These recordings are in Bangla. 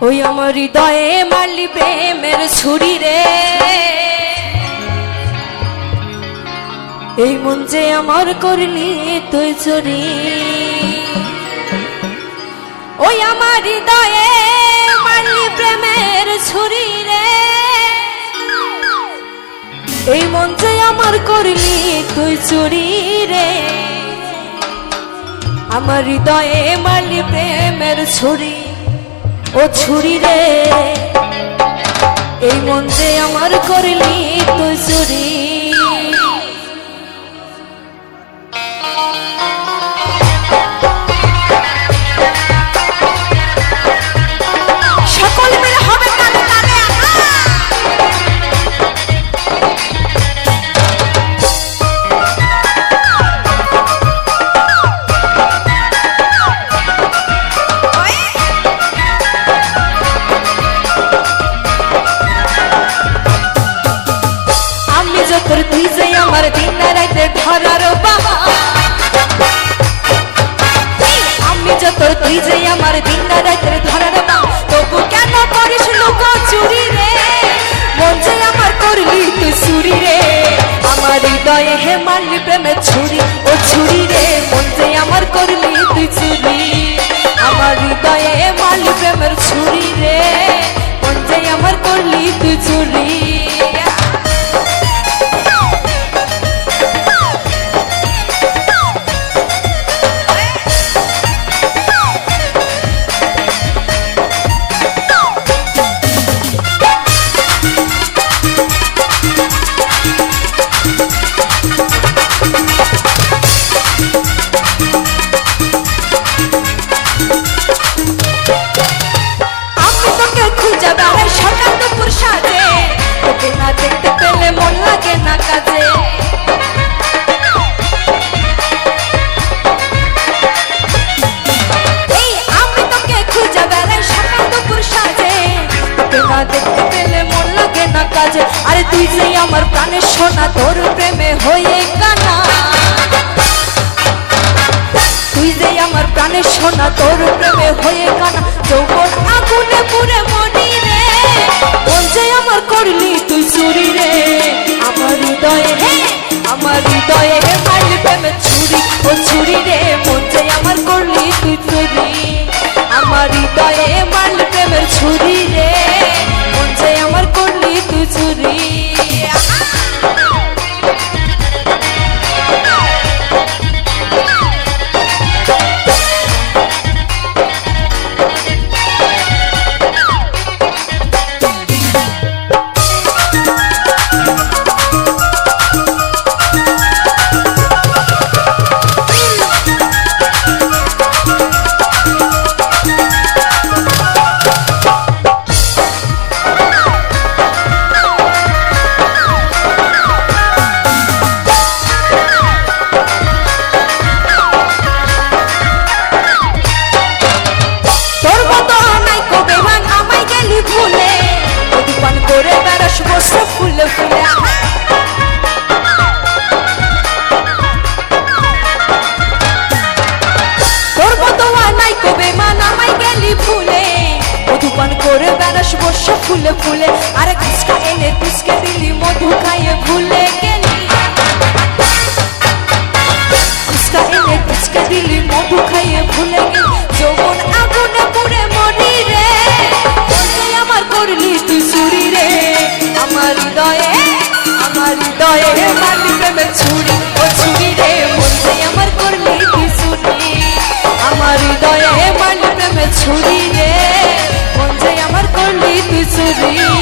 ওই আমার হৃদয়ে মারলি প্রেমের ছুরি রে। এই মন যে আমার করলি তুই চুরি। ওই আমার হৃদয়ে মারলি প্রেমের ছুরি রে। এই মন যে আমার করলি তুই চুরি রে। আমার হৃদয়ে মারলি প্রেমের ছুরি। ও ছুরি রে এই মন যে আমার করলি তুই চুরি যত তুই যে আমার দিন রাইতে ধরার বাবা তবু কেন করিস লোক চুরি রে? মন যে আমার করলি তুই চুরি রে। আমার হৃদয়ে হে মারলি প্রেমের ছুরি, ও আরে তুই যে আমার প্রাণের সোনা, তোর প্রেমে হয়ে কানা। তুই যে আমার প্রাণের সোনা, তোর প্রেমে হয়ে কানা। যৌবন আগুনে পুরে মনি রে যে আমার করলি তুই চুরি রে। আমার হৃদয়ে করে বেড়াস বসে ফুলে ফুলে, আরে কুচকা এনে কুচকে দিলি, মধু খাইয়ে ভুলে গেলি। ফুচকা এনে ফুচকা দিলি, মধু খাইয়ে ভুলে গেলি। যৌবন আগুনে পুড়ে মরি রে আমার করলি তুই চুরি রে। আমার হৃদয়ে আমার হৃদয়ে মারলি প্রেমের ছুরি। ও ছুরি রে, বলতে আমার করলি তুই চুরি। আমার হৃদয়ে মারলি প্রেমের ছুরি। তুই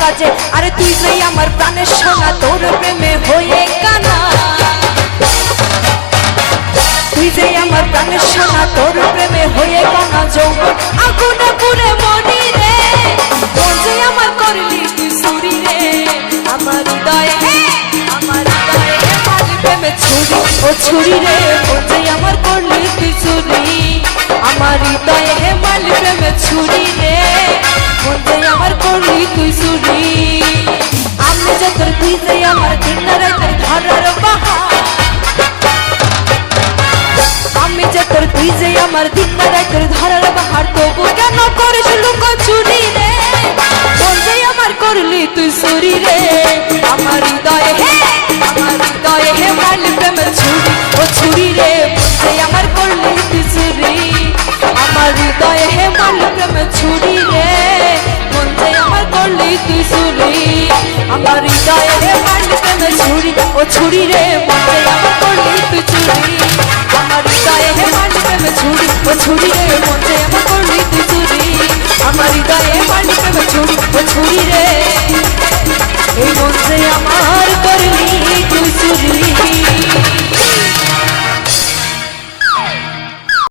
কাজে। আরে তুই যেই আমার প্রাণের সোনা, তোর প্রেমে হয়ে কানা। তুই যে আমার প্রাণের সোনা, তোর প্রেমে হয়ে কানা যৌবন। আগুনে পুরে মনি রে যে আমার করলি সুরি রে। আমার হৃদয়ে আমার হৃদয়ে প্রেমে ছুরি। ও ছুরি রে যে আমার করলি তুই চুরি। আমার হৃদয়ে প্রেমে ছুরি রে। যে আমার দিন রাতের ধরার বাহার তবু কেন করিস লুকো চুরি রে? তোর আমার করলি তুই চুরি রে। আমার হৃদয়ে হে, আমার হৃদয়ে হে মালি প্রেমের ছুরি। ও ছুরি রে যে আমার করলি তুই চুরি আমার হৃদয়ে হে মালি প্রেমের ছুরি রে। মন আমার করলি তুই চুরি আমার হৃদয়ে হে মালি প্রেমের ছুরি। ও ছুরি রে, মন আমার করলি তুই চুরি আমার হৃদয়ে হে ছুরি ও ছুরি রে মনে আমার করলি তুই চুরি আমার হৃদয়ে মালি প্রেমে ছুরি ও ছুরি রে। এই মন আমার